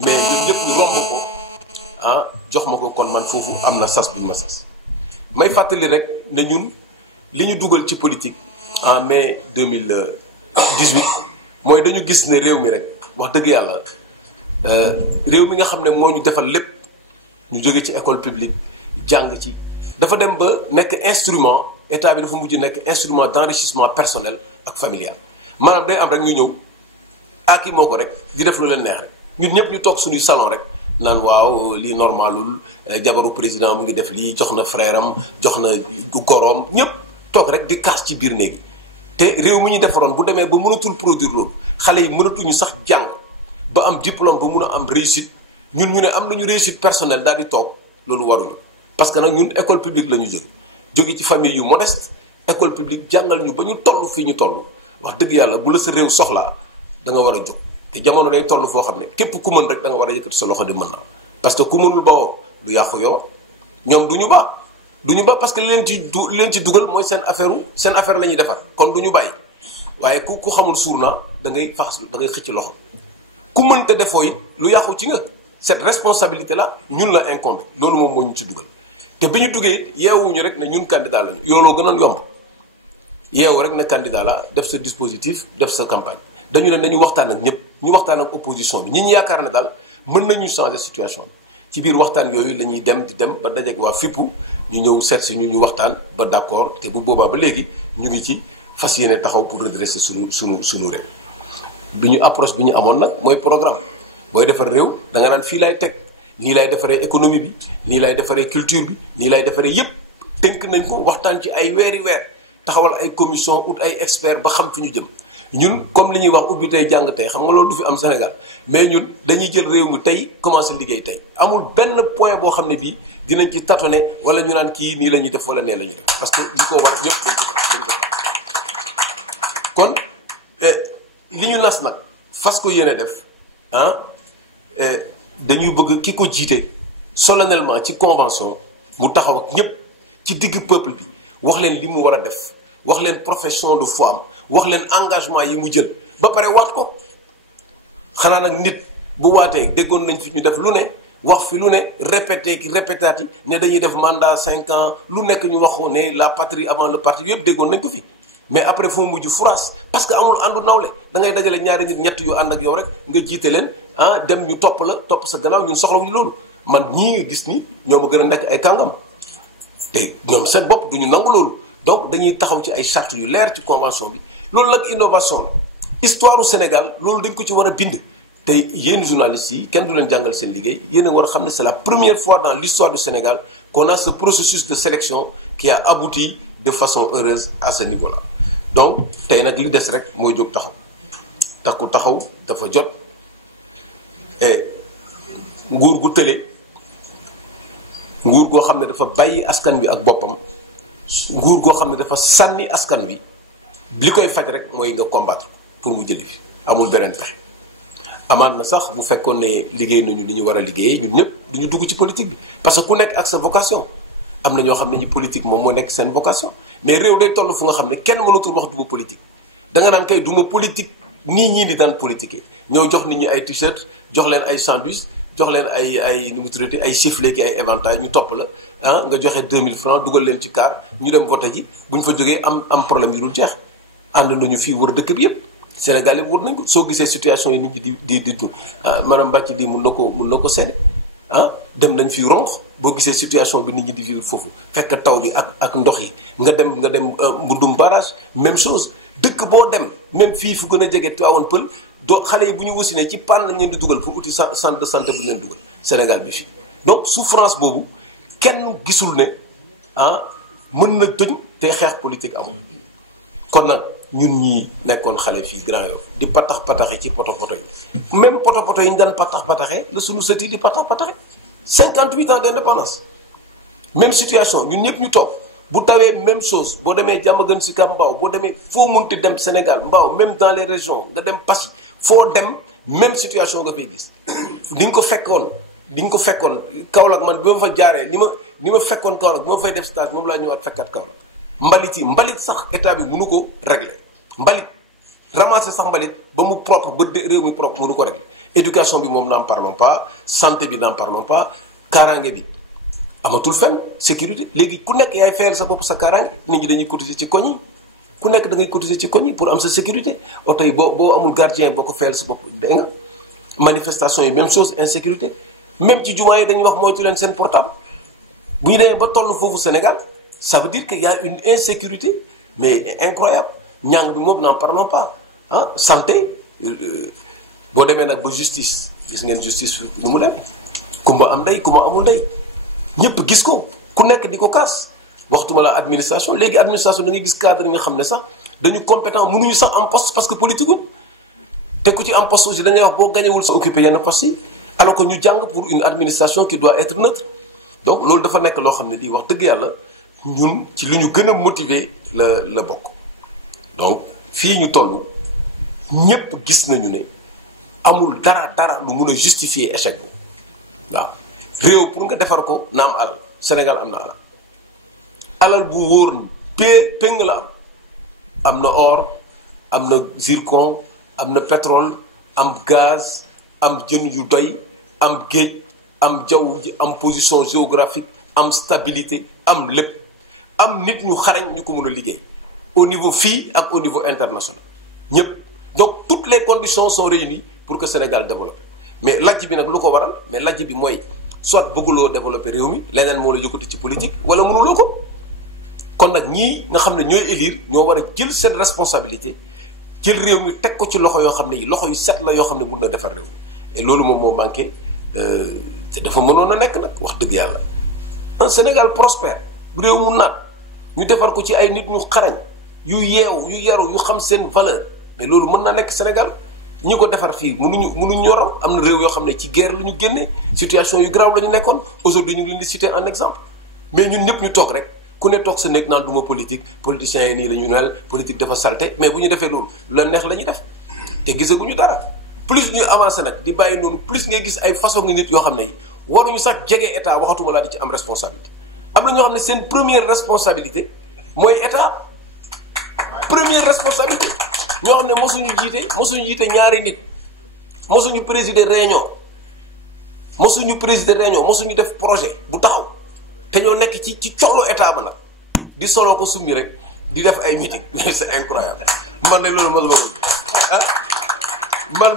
mais ñun ñëpp ñu romb ko jox ma ko kon man foofu am na sas bu ñu ma sas may fàttali rek ne ñun li ñu dugal ci politique en mai 2018 mooy dañu gis ne réew mi rek wax dëgg yàlla réew mi nga xam ne moo ñu defal lépp ñu jóge ci école publique jàng ci dafa dem ba nekk instrument état bi dafa mujj nekk instrument d'enrichissement personnel ak familial maanaam day am rek ñu ñëw aki moo ko rek di def lu leen neex rek ñun ñëpp ñu toog suñuy salon rek naan waaw lii normalul jabaru président mu ngi def lii jox na frère am jox na goroom ñëpp toog rek di kaas ci biir néegi te réew mi ñu defaroon bu demee ba mënatul produire loolu xale yi mënatuñu sax jàng ba am diplôme ba mun a am réussite ñun ñu ne am nañu réussite personnelle daal di toog loolu waruñu parce que nag ñun école publique la ñu jóge ci famille yu modeste école publique jàngal ñu ba ñu toll fii ñu toll wax dëgg yàlla bu la sa réew soxlaa da nga war a jóg te jamono day toll foo xam ne képp ku mën rek da nga war a yëkkati sa loxo di mën na parce que ku mënul bawoo du yàqu yow ñoom du ñu ba parce que leen ci dugal mooy seen affaire la ñuy defar kon du ñu bàyyi waaye ku xamul suur na da ngay xëcc loxo ku mënte defoo yi lu yàqu ci nga cette responsabilité là ñun la incombe loolu moom moo ñu ci dugal te bi ñu duggee yeewuñu rek ne ñun candidat lañu yooloo gënoon yomb yeewu rek ne candidat la def sa dispositif def sa campagne dañu ne dañu waxtaan ak ñëpp ñu waxtaan ak opposition bi ñi ñu yaakaar ne daal mën nañu changer situation bi ci biir waxtaan yooyu la ñuy dem ba dajeek waa fippu ñu ñëw seet si ñu waxtaan ba d'accord te bu boobaa ba léegi ñu ngi ci fas yéene taxaw pour redresser suñu réew bi ñu approche bi ñu amoon nag mooy programme booy defar réew da nga naan fii laay teg nii lay defaree économie bi nii lay defaree culture bi nii lay defaree yépp tënk nañ ko waxtaan ci ay weer taxawal ay commission ut ay expert ba xam fi ñu jëm ñun comme li ñuy wax ubbi tey jàng tey xam nga loolu du fi am Sénégal mais ñun dañuy jël réew mi tey commencé liggéey tey amul benn point boo xam ne bii dinañ ci tâtonner wala ñu naan kii nii la ñuy def wala nee la ñuy def parce que li ko war ñëpp dañ ko kon li ñu nas nag fas ko yéene def dañuy bëgg ki ko jiite solennellement ci convention mu taxaw ak ñëpp ci digg peuple bi wax leen li mu war a def wax leen profession de foi am wax leen engagement yi mu jël ba pare waat ko xanaa nag nit bu waatee déggoon nañ fi ñu def lu ne wax fi lu ne répétati ne dañuy def mandat 5 ans lu nekk ñu wax ne la patrie avant le parti yëpp déggoon nañ ko fi mais après foo mujj furaas parce que amul àndu nawle da ngay dajale ñaari nit ñett yu ànd ak yow rek nga jiite leen dem ñu topp sa gannaaw ñun soxlawuñu loolu man ñii nga gis ni ñoo ma gën a nekk ay kàngam te ñoom seen bopp duñu nangu loolu donc dañuy taxaw ci ay charte yu leer ci convention bi loolu nag innovation la histoire du Sénégal loolu dañ ko ci war a bind te yéen journalistes yi kenn du leen jàngal seen liggéey yéen a war a xam ne c'est la première fois dans l'histoire du Sénégal qu'on a ce processus de sélection qui a abouti de façon heureuse à ce niveau-là donc tey nag li des rek mooy jóg taxaw dafa jot nguur gu tële nguur goo xam ne dafa bàyyi askan wi ak boppam nguur goo xam ne dafa sànni askan wi li koy faj rek mooy nga combattre pour mu jëli fi amul beneen pexe amaat na sax bu fekkoon ne liggéey nañu li ñu war a liggéeyee ñun ñëpp duñu dugg ci politique bi parce que ku nekk ak sa vocation am na ñoo xam ne ñi politique moom moo nekk seen vocation mais réew day toll fu nga xam ne kenn mënatul wax duma politique da nga naan kay duma politique ñii di daan politique ñëw jox nit ñi ay t-shirt jox leen ay sandwich jox leen ay nu mu tuddati ay sifflet ki ay éventail ñu topp la nga joxe 2000 francs dugal leen ci car ñu dem voté ji bu ñu fa jógee am problème yu dul jeex ànd nañu fii wër dëkk bi yëpp Sénégal yëpp wër nañ ko soo gisee situation yi nit ñi di maanaam Mbacke di mun na ko seede dem nañ fii ronx boo gisee situation bi nit ñi di vivre foofu fekk taw bi ak ndox yi nga dem mbundum barrage même chose dëkk boo dem même fii fu gën a jege Tivaouane Peulh xale yi bu ñu wasinee ci panne lañ leen di dugal pour uti centre de santé bu ñu leen dugal Sénégal bi fii donc souffrance boobu kenn gisul ne mën na tëj te xeex politique amul. kon nag ñun ñii nekkoon xale fii Grand Yoff di patax ci poto yi même poto yi ñu daan pataxee la suñu sët yi di pataxe 58 ans d'indépendance même situation ñun ñëpp ñu toog bu tawee même chose boo demee Diamaguène Sicap Mbao boo demee foo munti dem Sénégal Mbao même dans les régions nga dem Passy foo dem même situation nga fay gis di nga ko fekkoon Kaolack man bi ma fa jaaree ni ma fekkoon Kaolack bi ma fay def stage moom laa ñëwaat fekkaat Kaolack mbalit sax état bi mënu ko régler mbalit ramasser sax mbalit ba mu propre ba réew mi propre mënu ko régler éducation bi moom n'en parlons pas santé bi n'en parlons pas kaaraange bi amatul fenn sécurité léegi ku nekk yaay fayal sa bopp sa kaaraange nit ñi dañuy cotiser ci koñ yi ku nekk da ngay cotiser ci koñ yi pour am sa sécurité oto yi boo amul gardien boo ko fayal sa bopp dégg nga manifestation yi même chose insécurité même ci jumaa yi dañuy wax moytu leen seen portable bu ñu demee ba toll foofu Sénégal ça veut dire qu'il y a une insécurité mais incroyable ñàng bi moom n'en parlons pas ah santé boo demee nag ba justice gis ngeen justice nu mu dem kumba am ndey kumba amul ndey ñëpp gis ko ku nekk di ko kaas waxtuma la administration léegi administration da ngay gis cadre yi nga xam ne sax dañu compétent mënuñu sax am poste parce que politique wu te ku ci am poste aussi dañuy wax boo gañewul sa occupé yenn poste yi alors que ñu jàng pour une administration qui doit être neutre donc loolu dafa nekk loo xam ne di wax dëgg yàlla ñun ci lu ñu gën a motiver la bokk donc fii ñu toll ñëpp gis nañu ne amul dara lu mun a justifier échec bi waaw réew pour nga defar ko na am alal Sénégal am na alal bu wóor ni péng la am na or am na zircon am na pétrole am gaz am jën yu doy am géej am jaww ji am position géographique am stabilité am lépp am nit ñu xarañ ñu ko mën a liggéey au niveau fii ak au niveau international ñëpp donc toutes les conditions sont réunies pour que Sénégal développe mais lajj bi nag lu ko waral mais lajj bi mooy soit bëgguloo développer réew mi leneen moo la yëkkati ci politique wala mënuloo ko kon nag ñii nga xam ne ñooy élire ñoo war a jël seen responsabilité jël réew mi teg ko ci loxo yoo xam ne yi loxo yu set la yoo xam ne mun na defar réew et loolu moom moo manqué te dafa mënoon a nekk nag wax dëgg yàlla un Sénégal prospère réew mu naat ñu defar ko ci ay nit ñu xarañ yu yeew yu yaru yu xam seen valeur mais loolu mën na nekk Sénégal ñi ko defar fii mënuñu ñoram am na réew yoo xam ne ci guerre lu ñu génne situation yu grave la ñu nekkoon aujourd'hui ñu ngi leen di citer un exemple mais ñun ñëpp ñu toog rek ku ne toog sa nekk naan duma politique politiciens yi nii la ñu nel politique dafa salté mais bu ñu defee loolu lu la neex la ñuy def te gisaguñu dara plus ñuy avancé nag di bàyyi noonu plus ngay gis ay façon ngi nit yoo xam ne waruñu sax jege état waxatuma laa di ci am responsabilité am na ñoo xam ne seen première responsabilité mooy état première responsabilité ñoo xam ne mosuñu jiite ñaari nit mosuñu présider réunion mosuñu def projet bu taxaw te ñoo nekk ci collo état ba nag di soloo ko summi rek di def ay meeting c'est incroyable man ne loolu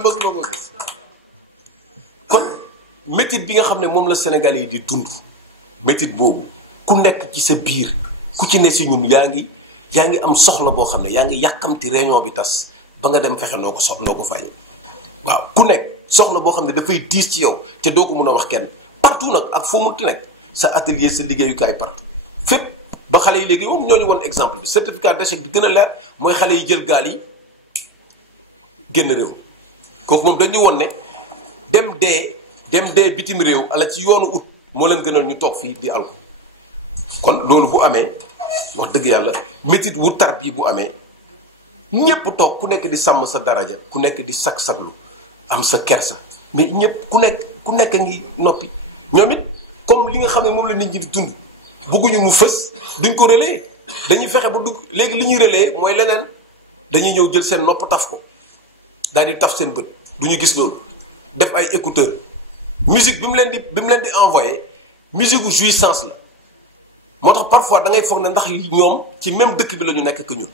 mosuma ko gis kon métit bi nga xam ne moom la Sénégalais yi di dund métit boobu ku nekk ci sa biir ku ci ne si ñun yaa ngi am soxla boo xam ne yaa ngi yàkkamti réunion bi tas ba nga dem fexe noo ko fàyyi waaw ku nekk soxla boo xam ne dafay diis ci yow te doo ko mën a wax kenn partout nag ak foo munti nekk sa atelier sa liggéeyukaay partout fépp ba xale yi léegi moom ñoo ñu woon exemple bi certificat d'échec bi gën a leer mooy xale yi jël gaal yi génn réew kooku moom dañu woon ne dem dee bitim réew ala ci yoonu ut moo leen gënal ñu toog fii di alko kon loolu bu amee wax dëgg yàlla métit wu tar bi bu amee ñëpp toog ku nekk di sàmm sa daraja ku nekk di sag-saglu am sa kersa mais ñëpp ku nekk ngi noppi ñoom it comme li nga xam ne moom la nit ñi di dund bëgguñu mu fës duñ ko relayer dañuy fexe ba dugg léegi li ñuy relayer mooy leneen dañuy ñëw jël seen nopp taf ko daal di taf seen bët duñu gis loolu def ay écouteurs musique bi mu leen di envoyé musique gu jouissance la moo tax parfois da ngay foog ne ndax ñoom ci même dëkk bi la ñu nekk que ñun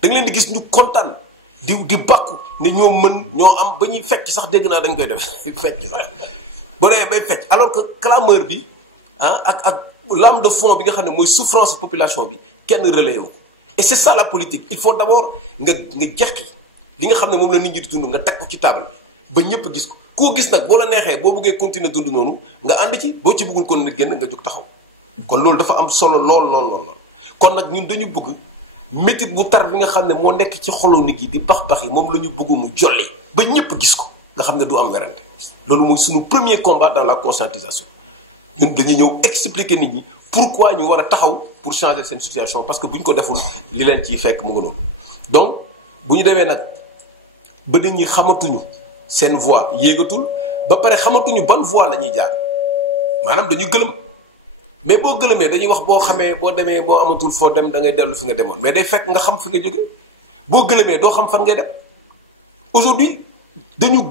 da nga leen di gis ñu kontaan di bàkku ne ñoo mën ñoo am ba ñuy fecc sax dégg naa dañ koy def fecc sax ba dee bay fecc alors que clameur bi ak lame de fond bi nga xam ne mooy souffrance population bi kenn relayé wu et c'est ça la politique il faut d'abord nga jeqi li nga xam ne moom la nit ñi di dund nga teg ko ci table ba ñëpp gis ko koo gis nag boo la neexee boo bëggee continuer dund noonu nga ànd ci boo ci bëggul kon nit génn nga jóg taxaw kon loolu dafa am solo lool kon nag ñun dañu bëgg métit bu tar bi nga xam ne moo nekk ci xolu nit yi di bax-bax yi moom la ñu bëgg mu jolli ba ñëpp gis ko nga xam ne du am werante loolu mooy suñu premier combat dans la conscientisation ñun dañuy ñëw expliquer nit ñi pourquoi ñu war a taxaw pour changer seen situation parce que bu ñu ko deful li leen ciy fekk mu nga noonu donc bu ñu demee nag ba nit ñi xamatuñu seen voix yéegatul ba pare xamatuñu ban voix la ñuy jaar maanaam dañu gëlëm mais boo gëlëmee dañuy wax boo xamee boo demee boo amatul foo dem da ngay dellu fi nga demoon mais day fekk nga xam fi nga jóge boo gëlëmee doo xam fan ngay dem aujourd'hui dañu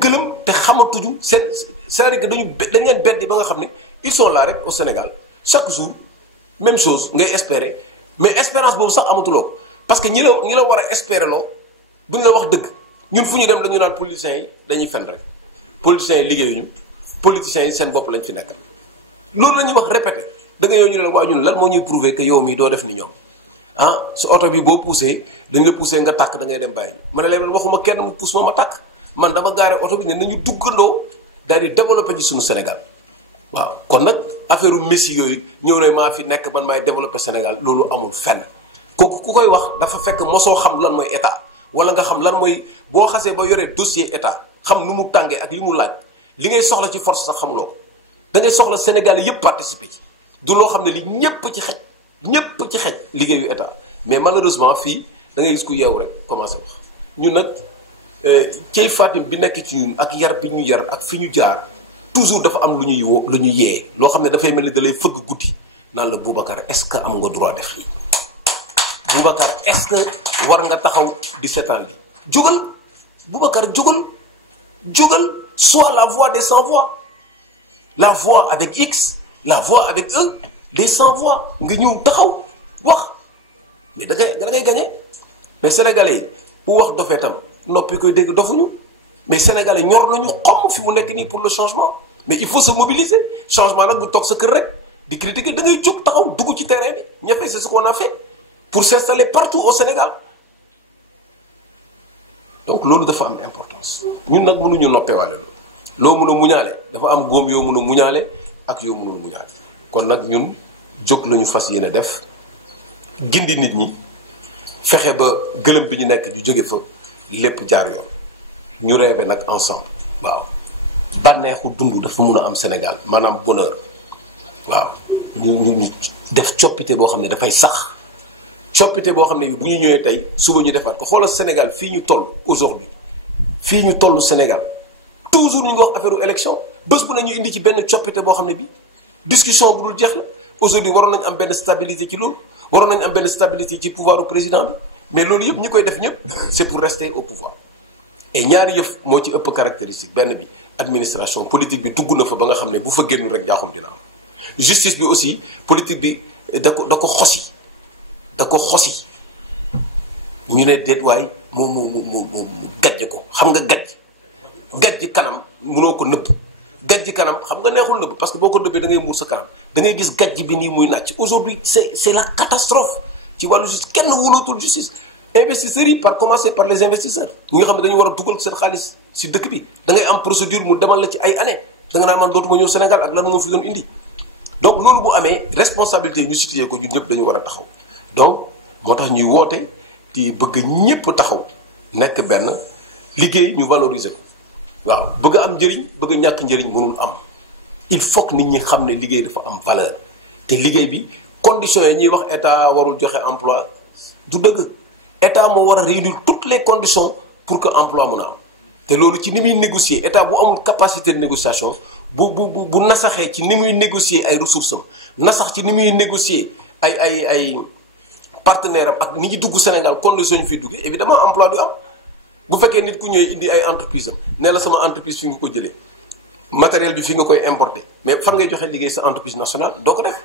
gëlëm te xamatuñu c'est-à-dire que dañ leen beddi ba nga xam ne ils sont là rek au Sénégal chaque jour même chose ngay espérer mais espérance boobu sax amatuloo ko parce que ñi la war a espérer loo buñ la wax dëgg ñun fu ñu dem dañu naan politiciens yi dañuy fen rek politiciens yi liggéeyuñu politiciens yi seen bopp lañ fi nekkal loolu la ñuy wax répété da nga yow ñu ne waaye ñun lan moo ñuy prouver que yow mii doo def ni ñoom ah su oto bi boo poussé dañ la poussé nga tàkk da ngay dem bàyyi ma ne leen waxuma kenn mu pousse ma tàkk man dama gaare oto bi ne nañu duggandoo daal di développé ci suñu Sénégal waaw kon nag affaire u Messi yooyu ñëw ne maa fi nekk man maay développé Sénégal loolu amul fenn kooku ku koy wax dafa fekk mosoo xam lan mooy état wala nga xam lan mooy boo xasee ba yoree dossier état xam nu mu tàngee ak li mu laaj li ngay soxla ci force sax xamuloo ko da ngay soxla Sénégal yëpp participer ci du loo xam ne li ñëpp ci xej liggéeyu état mais malheureusement fii da ngay gis ku yeewu rek commencé wax ñun nag cey Fatim bi nekk ci ñun ak yar bi ñu yar ak fi ñu jaar toujours dafa am lu ñu yee loo xam ne dafay mel ni da lay fëgg guddi naan la Boubacar est-ce que am nga droit def lii Boubacar est-ce que war nga taxaw di seetaan li jógal Boubacar jógal soit la voix des sans voix la voix avec X la voix avec E des sans voix nga ñëw taxaw wax mais da ngay gagné mais sénégalais yi bu wax dofee tam noppi koy dégg dofuñu mais sénégalais ñor nañu xomm fi mu nekk nii pour le changement mais il faut se mobiliser changement nag bu toog sa kër rek di critiquer da ngay jóg taxaw dugg ci terrain bi ñafe c'est ce qu'on a fait pour s'installer partout au Sénégal donc loolu dafa am importance ñun nag mënuñu noppeewaale loolu loo mën a muñaale dafa am góom yoo mën a muñaale ak yoo mënul muñaale kon nag ñun jóg lañu fas yéene def gindi nit ñi fexe ba gëlëm bi ñu nekk ñu jóge fa lépp jaar yoon ñu rêvé nag ensemble waaw bànneexu dund dafa mun a am Sénégal maanaam bonheur waaw ñu def coppite boo xam ne dafay sax coppite boo xam ne bu ñu ñëwee tey suba ñu defaat ko xoolal Sénégal fii ñu toll aujourd'hui fii ñu toll Sénégal toujours ñu ngi wax affaire élection bés bu nañu indi ci benn coppite boo xam ne bi discussion bu dul jeex la aujourd'hui waroon nañu am benn stabilité ci loolu waroon nañu am benn stabilité ci pouvoir du président bi mais loolu yëpp ñi koy def ñëpp c'est pour rester au pouvoir et ñaari yëf moo ci ëpp caractéristique benn bi administration politique bi dugg na fa ba nga xam ne bu fa génn rek jaaxum dina am justice bi aussi politique bi da ko xosi ñu ne déet waay mu gàjj ko xam nga gàjj kanam mënoo ko nëbb gàjj kanam xam nga neexul nëbb parce que boo ko nëbbee da ngay muur sa kanam da ngay gis gàjj bi nii muy nàcc aujourd'hui c'est la catastrophe ci wàllu justice kenn wulootul justice investisseurs yi par commencer par les investisseurs ñi nga xam ne dañu war a dugal seen xaalis si dëkk bi da ngay am procédure mu demal la ci ay années da nga naa man dootuma ñëw Sénégal ak lan moo fi doon indi donc loolu bu amee responsabilité yi ñu situé ko ñun ñëpp dañu war a taxaw donc moo tax ñuy woote di bëgg ñëpp taxaw nekk benn liggéey ñu valoriser ko waaw bëgg am njëriñ bëgg ñàkk njëriñ mënul am il faut que nit ñi xam ne liggéey dafa am valeur te liggéey bi conditions yi ñuy wax état warul joxe emploi du dëgg état moo war a réunir toutes les conditions pour que emploi mën a am te loolu ci ni muy négocier état bu amul capacité de négociation bu nasaxee ci ni muy négocier ay ressources am nasax ci ni muy négocier ay partenaire am ak ni ñu dugg Sénégal conditions ñu fiy duggee évidemment emploi du am bu fekkee nit ku ñëwee indi ay entreprise am ne la sama entreprise fi nga ko jëlee matériel bi fi nga koy importer mais fan ngay joxe liggéey sa entreprise nationale doo ko def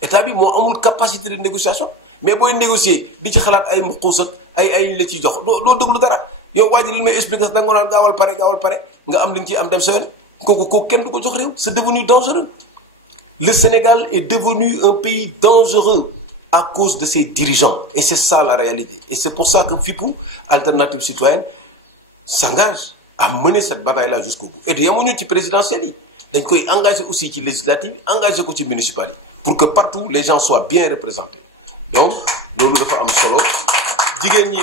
état bi moo amul capacité de négociation mais booy négocier di ci xalaat ay muquus ak ay la ciy jox doo déglu dara yow waa ji li may expliquer da nga ko naan gaawal pare nga am li nga ciy am dem sa yoon kooku kenn du ko jox réew c'est devenu dangereux le Sénégal est devenu un pays dangereux à cause de ses dirigeants et c'est ça la réalité et c'est pour ça que FIPU Alternative Citoyenne s'engage à mener cette bataille-là jusqu'au bout et yamuñu ci présidentielle yi dañ koy engagé aussi ci législative engagé ko ci municipal yi pour que partout les gens soient bien représentés donc loolu dafa am solo jigéen ñi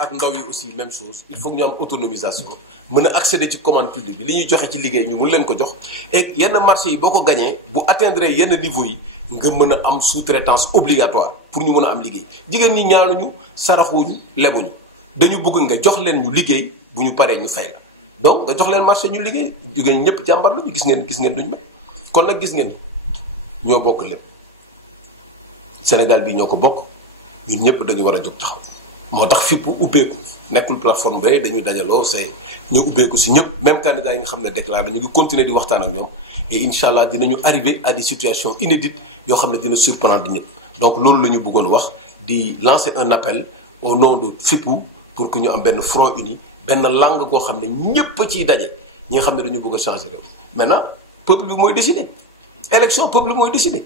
ak ndaw yi aussi même chose il faut que ñu am autonomisation mën a accéder ci commande publique bi li ñuy joxe ci liggéey ñu mën leen ko jox et yenn marché yi boo ko gañee bu atteindre yenn niveau yi nga mën a am sous-traitance obligatoire pour ñu mën a am liggéey jigéen ñi ñaanuñu saraxuñu lebuñu dañu bëgg nga jox leen ñu liggéey bu ñu paree ñu fay la donc nga jox leen marché ñu liggéey jigéen ñëpp jàmbar lañu gis ngeen duñu mel kon nag gis ngeen ñoo bokk lépp Sénégal bi ñoo ko bokk ñun ñëpp dañu war a jóg taxaw moo tax fippu ubbeeku nekkul plateforme bay dañuy dajaloo c'est ñu ubbeeku si ñëpp même candidat yi nga xam ne déclaré ñu ngi continuer di waxtaan ak ñoom et incha allah dinañu arriver à des situations inédites yoo xam ne dina surprendre ñëpp donc loolu la ñu bëggoon wax di lancer un appel au nom de fippu pour que ñu am benn front uni benn langue koo xam ne ñëpp a ciy daje ñi nga xam ne dañu bëgg a changer réew maintenant peuple bi mooy décider élection peuple bi mooy décider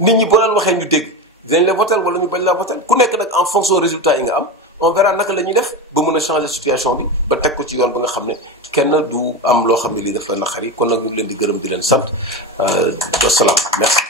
nit ñi boo leen waxee ñu dégg dinañ la voter wala ñu bañ la voter ku nekk nag en fonction résultat yi nga am on verra naka la ñuy def ba mën a changer situation bi ba teg ko ci yoon ba nga xam ne kenn du am loo xam ne lii daf la naqari kon nag ñu ngi leen di gërëm di leen sant wasalaam merci